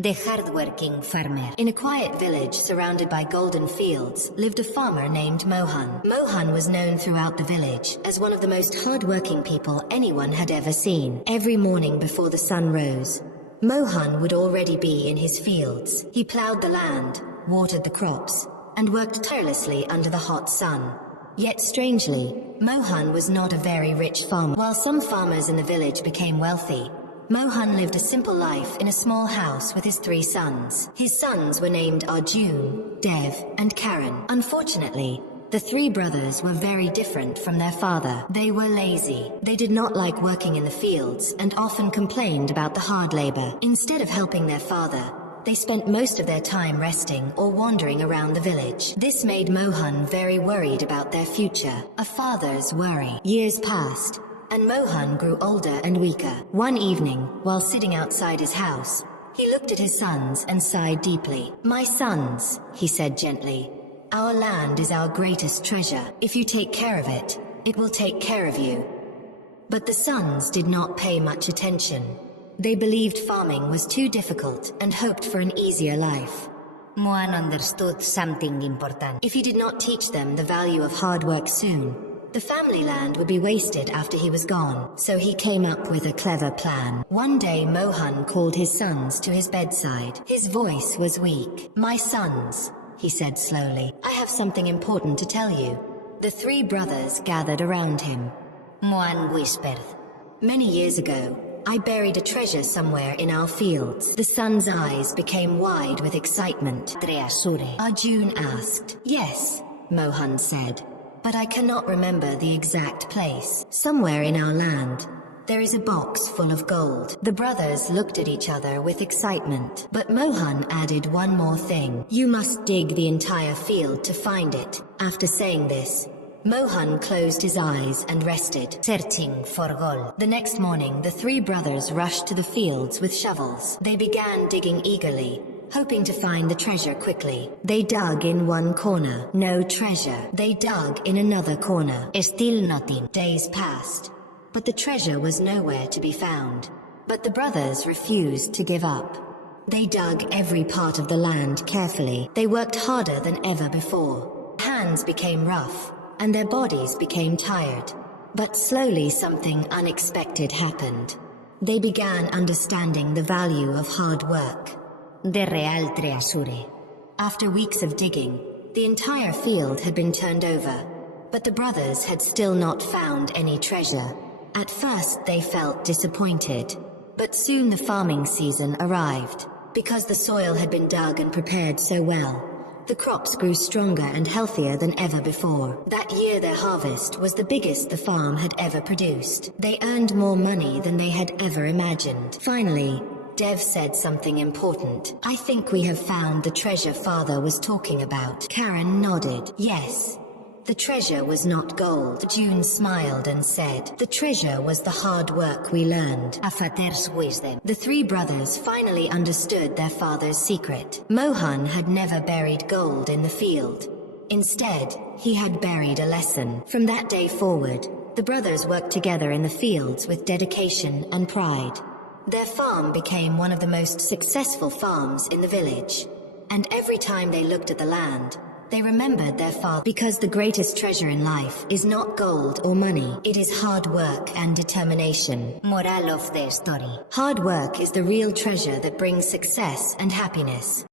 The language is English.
The hardworking farmer. In a quiet village surrounded by golden fields lived a farmer named Mohan. Mohan was known throughout the village as one of the most hardworking people anyone had ever seen. Every morning before the sun rose, Mohan would already be in his fields. He plowed the land, watered the crops, and worked tirelessly under the hot sun. Yet strangely, Mohan was not a very rich farmer. While some farmers in the village became wealthy, Mohan lived a simple life in a small house with his 3 sons. His sons were named Arjun, Dev, and Karan. Unfortunately, the 3 brothers were very different from their father. They were lazy. They did not like working in the fields and often complained about the hard labor. Instead of helping their father, they spent most of their time resting or wandering around the village. This made Mohan very worried about their future. A father's worry. Years passed, and Mohan grew older and weaker. One evening, while sitting outside his house, he looked at his sons and sighed deeply. "My sons," he said gently, "our land is our greatest treasure. If you take care of it, it will take care of you." But the sons did not pay much attention. They believed farming was too difficult and hoped for an easier life. Mohan understood something important. If he did not teach them the value of hard work soon, the family land would be wasted after he was gone. So he came up with a clever plan. One day Mohan called his sons to his bedside. His voice was weak. "My sons," he said slowly, "I have something important to tell you." The 3 brothers gathered around him. Mohan whispered, "Many years ago, I buried a treasure somewhere in our fields." The sons' eyes became wide with excitement. Arjun asked. "Yes," Mohan said, "but I cannot remember the exact place. Somewhere in our land, there is a box full of gold." The brothers looked at each other with excitement. But Mohan added one more thing. "You must dig the entire field to find it." After saying this, Mohan closed his eyes and rested, searching for gold. The next morning, the 3 brothers rushed to the fields with shovels. They began digging eagerly, hoping to find the treasure quickly. They dug in one corner. No treasure. They dug in another corner. Still nothing. Days passed, but the treasure was nowhere to be found. But the brothers refused to give up. They dug every part of the land carefully. They worked harder than ever before. Hands became rough, and their bodies became tired. But slowly something unexpected happened. They began understanding the value of hard work. The real treasure. After weeks of digging, the entire field had been turned over, but the brothers had still not found any treasure. At first they felt disappointed, but soon the farming season arrived. Because the soil had been dug and prepared so well, the crops grew stronger and healthier than ever before. That year their harvest was the biggest the farm had ever produced. They earned more money than they had ever imagined. Finally, Dev said something important. "I think we have found the treasure father was talking about." Karan nodded. "Yes. The treasure was not gold." June smiled and said, "The treasure was the hard work we learned." A father's wisdom. The 3 brothers finally understood their father's secret. Mohan had never buried gold in the field. Instead, he had buried a lesson. From that day forward, the brothers worked together in the fields with dedication and pride. Their farm became one of the most successful farms in the village. And every time they looked at the land, they remembered their father. Because the greatest treasure in life is not gold or money. It is hard work and determination. Moral of the story. Hard work is the real treasure that brings success and happiness.